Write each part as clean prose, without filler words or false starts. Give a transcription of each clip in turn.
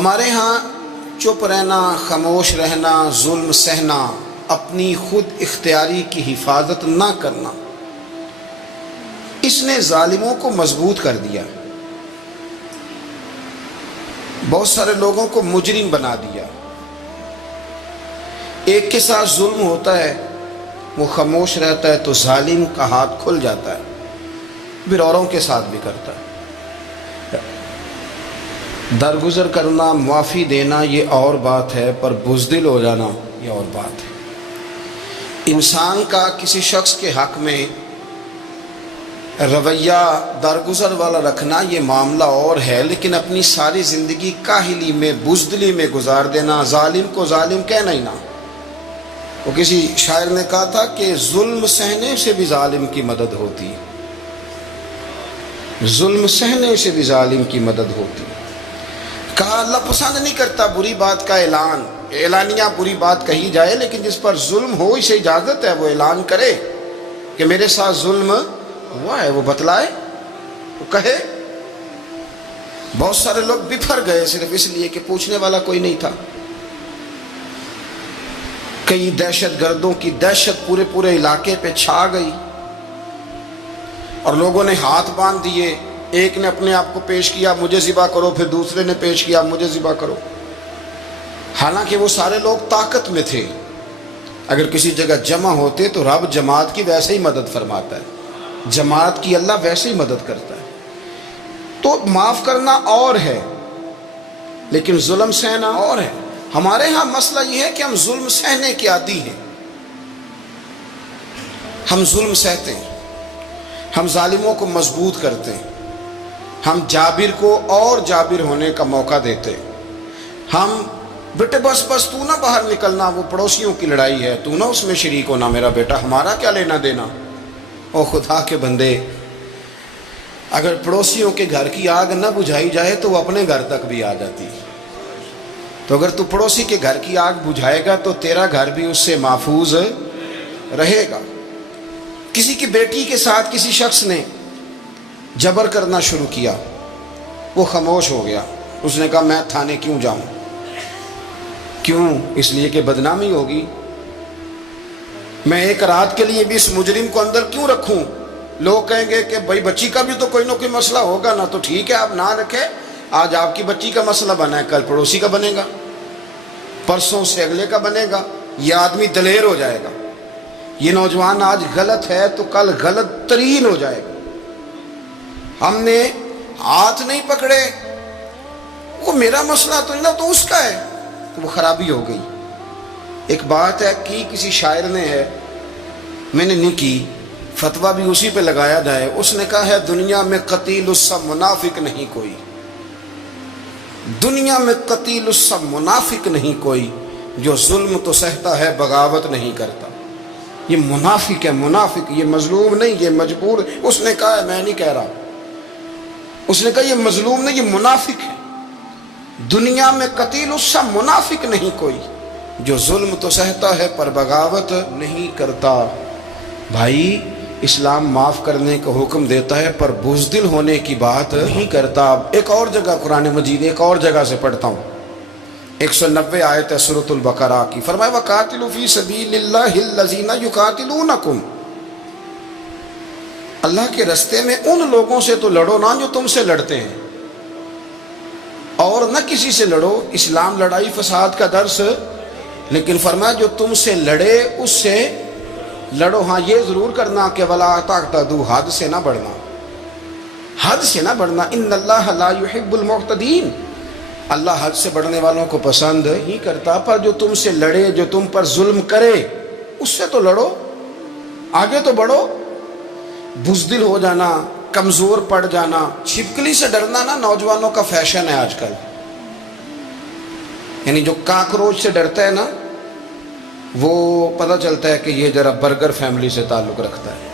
ہمارے ہاں چپ رہنا، خاموش رہنا، ظلم سہنا، اپنی خود اختیاری کی حفاظت نہ کرنا، اس نے ظالموں کو مضبوط کر دیا، بہت سارے لوگوں کو مجرم بنا دیا۔ ایک کے ساتھ ظلم ہوتا ہے، وہ خاموش رہتا ہے تو ظالم کا ہاتھ کھل جاتا ہے، پھر اوروں کے ساتھ بھی کرتا ہے۔ درگزر کرنا، معافی دینا یہ اور بات ہے، پر بزدل ہو جانا یہ اور بات ہے۔ انسان کا کسی شخص کے حق میں رویہ درگزر والا رکھنا یہ معاملہ اور ہے، لیکن اپنی ساری زندگی کاہلی میں، بزدلی میں گزار دینا، ظالم کو ظالم کہنا ہی نہ۔ وہ کسی شاعر نے کہا تھا کہ ظلم سہنے سے بھی ظالم کی مدد ہوتی، ظلم سہنے سے بھی ظالم کی مدد ہوتی۔ کہا اللہ پسند نہیں کرتا بری بات کا اعلانیہ بری بات کہی جائے، لیکن جس پر ظلم ہو اسے اجازت ہے وہ اعلان کرے کہ میرے ساتھ ظلم ہوا ہے، وہ بتلائے، وہ کہے۔ بہت سارے لوگ بفر گئے صرف اس لیے کہ پوچھنے والا کوئی نہیں تھا۔ کئی دہشت گردوں کی دہشت پورے علاقے پہ چھا گئی اور لوگوں نے ہاتھ باندھ دیے، ایک نے اپنے آپ کو پیش کیا مجھے ذبح کرو، پھر دوسرے نے پیش کیا مجھے ذبح کرو، حالانکہ وہ سارے لوگ طاقت میں تھے۔ اگر کسی جگہ جمع ہوتے تو رب جماعت کی ویسے ہی مدد فرماتا ہے، جماعت کی اللہ ویسے ہی مدد کرتا ہے۔ تو معاف کرنا اور ہے، لیکن ظلم سہنا اور ہے۔ ہمارے ہاں مسئلہ یہ ہے کہ ہم ظلم سہنے کے عادی ہیں، ہم ظلم سہتے ہیں، ہم ظالموں کو مضبوط کرتے ہیں، ہم جابر کو اور جابر ہونے کا موقع دیتے ہیں۔ ہم بیٹے بس تو نہ باہر نکلنا، وہ پڑوسیوں کی لڑائی ہے، تو نہ اس میں شریک ہونا میرا بیٹا، ہمارا کیا لینا دینا۔ او خدا کے بندے، اگر پڑوسیوں کے گھر کی آگ نہ بجھائی جائے تو وہ اپنے گھر تک بھی آ جاتی، تو اگر تو پڑوسی کے گھر کی آگ بجھائے گا تو تیرا گھر بھی اس سے محفوظ رہے گا۔ کسی کی بیٹی کے ساتھ کسی شخص نے جبر کرنا شروع کیا، وہ خاموش ہو گیا، اس نے کہا میں تھانے کیوں جاؤں؟ کیوں؟ اس لیے کہ بدنامی ہوگی۔ میں ایک رات کے لیے بھی اس مجرم کو اندر کیوں رکھوں؟ لوگ کہیں گے کہ بھائی بچی کا بھی تو کوئی نہ کوئی مسئلہ ہوگا نا، تو ٹھیک ہے آپ نہ رکھیں، آج آپ کی بچی کا مسئلہ بنا ہے، کل پڑوسی کا بنے گا، پرسوں سے اگلے کا بنے گا۔ یہ آدمی دلیر ہو جائے گا، یہ نوجوان آج غلط ہے تو کل غلط ترین ہو جائے گا۔ ہم نے ہاتھ نہیں پکڑے، وہ میرا مسئلہ تو نہیں، تو اس کا ہے، تو وہ خرابی ہو گئی۔ ایک بات ہے کہ کسی شاعر نے ہے، میں نے نہیں کی، فتویٰ بھی اسی پہ لگایا جائے، اس نے کہا ہے دنیا میں قتیل السب منافق نہیں کوئی، دنیا میں قتیل السب منافق نہیں کوئی، جو ظلم تو سہتا ہے بغاوت نہیں کرتا۔ یہ منافق ہے، منافق، یہ مظلوم نہیں، یہ مجبور۔ اس نے کہا ہے، میں نہیں کہہ رہا، اس نے کہا یہ مظلوم نہیں، یہ منافق ہے۔ دنیا میں قتیل السب منافق نہیں کوئی، جو ظلم تو سہتا ہے پر بغاوت نہیں کرتا۔ بھائی اسلام معاف کرنے کا حکم دیتا ہے پر بزدل ہونے کی بات نہیں کرتا۔ ایک اور جگہ قرآن مجید، ایک اور جگہ سے پڑھتا ہوں، 190 آیت ہے سورۃ البقرہ کی، فرمایا وَقَاتِلُوا فِي سَبِيلِ اللَّهِ الَّذِينَ يُقَاتِلُونَكُمْ، اللہ کے رستے میں ان لوگوں سے تو لڑو نا جو تم سے لڑتے ہیں، اور نہ کسی سے لڑو۔ اسلام لڑائی فساد کا درس، لیکن فرمایا جو تم سے لڑے اس سے لڑو۔ ہاں یہ ضرور کرنا کہ وَلَا تَعْتَدُوا، حد سے نہ بڑھنا، حد سے نہ بڑھنا۔ إِنَّ اللَّهَ لَا يُحِبُّ الْمُعْتَدِينَ، اللہ حد سے بڑھنے والوں کو پسند ہی کرتا۔ پر جو تم سے لڑے، جو تم پر ظلم کرے، اس سے تو لڑو، آگے تو بڑھو۔ بزدل ہو جانا، کمزور پڑ جانا، چھپکلی سے ڈرنا نا نوجوانوں کا فیشن ہے آج کل، یعنی جو کاکروچ سے ڈرتا ہے نا، وہ پتہ چلتا ہے کہ یہ ذرا برگر فیملی سے تعلق رکھتا ہے۔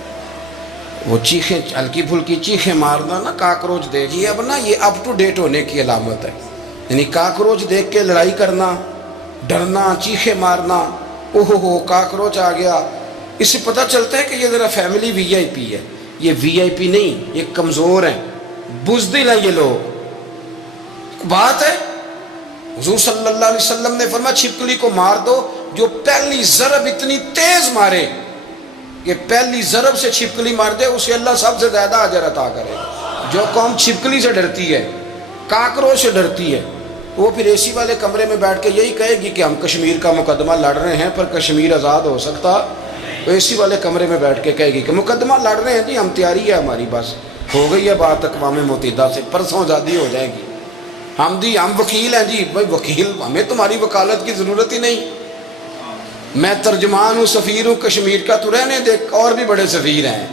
وہ چیخیں، ہلکی پھلکی چیخیں مارنا نا کاکروچ دیکھ، یہ اب نا یہ اپ ٹو ڈیٹ ہونے کی علامت ہے، یعنی کاکروچ دیکھ کے لڑائی کرنا، ڈرنا، چیخیں مارنا، اوہ ہو کاکروچ آ گیا، اس سے پتہ چلتا ہے کہ یہ ذرا فیملی وی آئی پی ہے۔ یہ وی آئی پی نہیں، یہ کمزور ہیں، بزدل ہیں یہ لوگ۔ بات ہے حضور صلی اللہ علیہ وسلم نے فرمایا چھپکلی کو مار دو، جو پہلی ضرب اتنی تیز مارے کہ پہلی ضرب سے چھپکلی مار دے، اسے اللہ سب سے زیادہ اجر عطا کرے گا۔ جو قوم چھپکلی سے ڈرتی ہے، کاکروچ سے ڈرتی ہے، وہ پھر اے سی والے کمرے میں بیٹھ کے یہی کہے گی کہ ہم کشمیر کا مقدمہ لڑ رہے ہیں پر کشمیر آزاد ہو سکتا، وہ اے سی والے کمرے میں بیٹھ کے کہے گی کہ مقدمہ لڑ رہے ہیں جی، ہم تیاری ہے ہماری، بس ہو گئی ہے بات اقوام متحدہ سے، پرسوں آزادی ہو جائے گی، ہم وکیل ہیں جی۔ بھائی وکیل، ہمیں تمہاری وکالت کی ضرورت ہی نہیں، میں ترجمان ہوں، سفیر ہوں کشمیر کا، تو رہنے دے، اور بھی بڑے سفیر ہیں،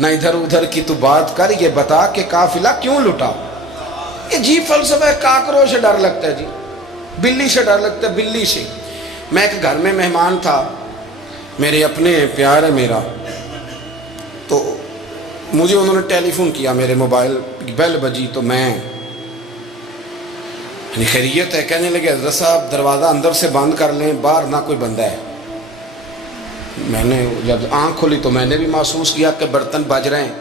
نہ ادھر ادھر کی تو بات کر، یہ بتا کہ قافلہ کیوں لٹا۔ یہ جی فلسفہ ہے، کاکروچ سے ڈر لگتا ہے جی، بلی سے ڈر لگتا ہے، بلی سے۔ میں ایک گھر میں مہمان تھا، میرے اپنے پیار ہے میرا، تو مجھے انہوں نے ٹیلی فون کیا، میرے موبائل بیل بجی، تو میں خیریت ہے، کہنے لگے حضرت صاحب دروازہ اندر سے بند کر لیں، باہر نہ کوئی بندہ ہے۔ میں نے جب آنکھ کھولی تو میں نے بھی محسوس کیا کہ برتن بج رہے ہیں۔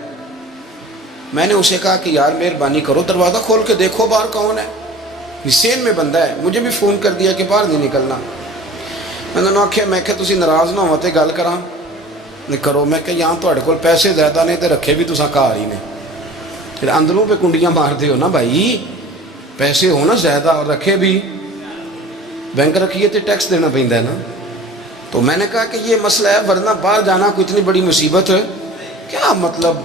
میں نے اسے کہا کہ یار مہربانی کرو دروازہ کھول کے دیکھو باہر کون ہے، سین میں بندہ ہے۔ مجھے بھی فون کر دیا کہ باہر نہیں نکلنا۔ میں نے آخیا، میں کہ تسی ناراض نہ ہوتے گل کراں کرو، میں کہ یہاں تہاڈے کول پیسے زیادہ نے تے رکھے بھی تساں گھر ہی نے، پھر اندروں پہ کنڈیاں مار دے ہو نا بھائی، پیسے ہو نا زیادہ اور رکھے بھی، بینک رکھیے تے ٹیکس دینا پیندا ہے نا۔ تو میں نے کہا کہ یہ مسئلہ ہے، ورنہ باہر جانا کوئی اتنی بڑی مصیبت ہے کیا، مطلب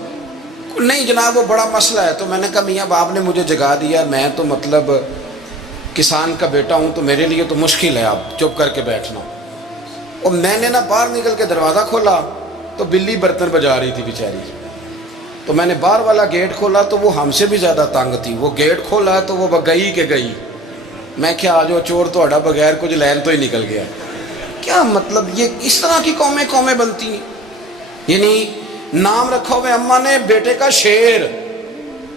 نہیں جناب وہ بڑا مسئلہ ہے۔ تو میں نے کہا میاں باپ نے مجھے جگا دیا، میں تو مطلب کسان کا بیٹا ہوں، تو میرے لیے تو مشکل ہے اب چپ کر کے بیٹھنا۔ اور میں نے نا باہر نکل کے دروازہ کھولا تو بلی برتن بجا رہی تھی بیچاری، تو میں نے باہر والا گیٹ کھولا تو وہ ہم سے بھی زیادہ تنگ تھی، وہ گیٹ کھولا تو وہ گئی کہ گئی۔ میں کیا آ جاؤ چور تہاڈا بغیر کچھ لین تو ہی نکل گیا۔ کیا مطلب یہ اس طرح کی قومیں بنتی ہیں، یعنی نام رکھا ہوئے اماں نے بیٹے کا شیر،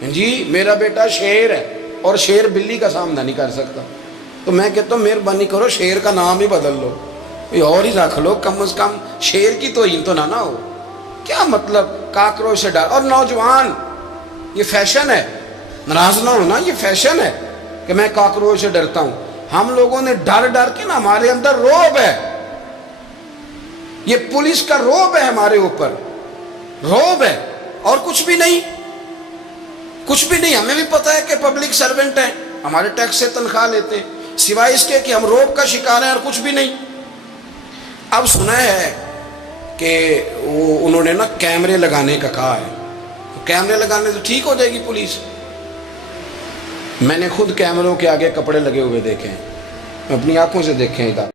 جی میرا بیٹا شیر ہے، اور شیر بلی کا سامنا نہیں کر سکتا۔ تو میں کہتا ہوں مہربانی کرو شیر کا نام ہی بدل لو، کوئی اور ہی رکھ لو، کم از کم شیر کی توہین تو نہ ہو۔ کیا مطلب کاکروچ سے ڈر۔ اور نوجوان، یہ فیشن ہے، ناراض نہ ہونا، یہ فیشن ہے کہ میں کاکروچ سے ڈرتا ہوں۔ ہم لوگوں نے ڈر کے نا ہمارے اندر روب ہے، یہ پولیس کا روب ہے ہمارے اوپر، روب ہے اور کچھ بھی نہیں، کچھ بھی نہیں۔ ہمیں بھی پتہ ہے کہ پبلک سرونٹ ہیں، ہمارے ٹیکس سے تنخواہ لیتے ہیں، سوائے اس کے کہ ہم روب کا شکار ہیں اور کچھ بھی نہیں۔ اب سنا ہے کہ انہوں نے نا کیمرے لگانے کا کہا ہے، تو کیمرے لگانے تو ٹھیک ہو جائے گی پولیس۔ میں نے خود کیمروں کے آگے کپڑے لگے ہوئے دیکھے ہیں، اپنی آنکھوں سے دیکھے ہیں ادھر۔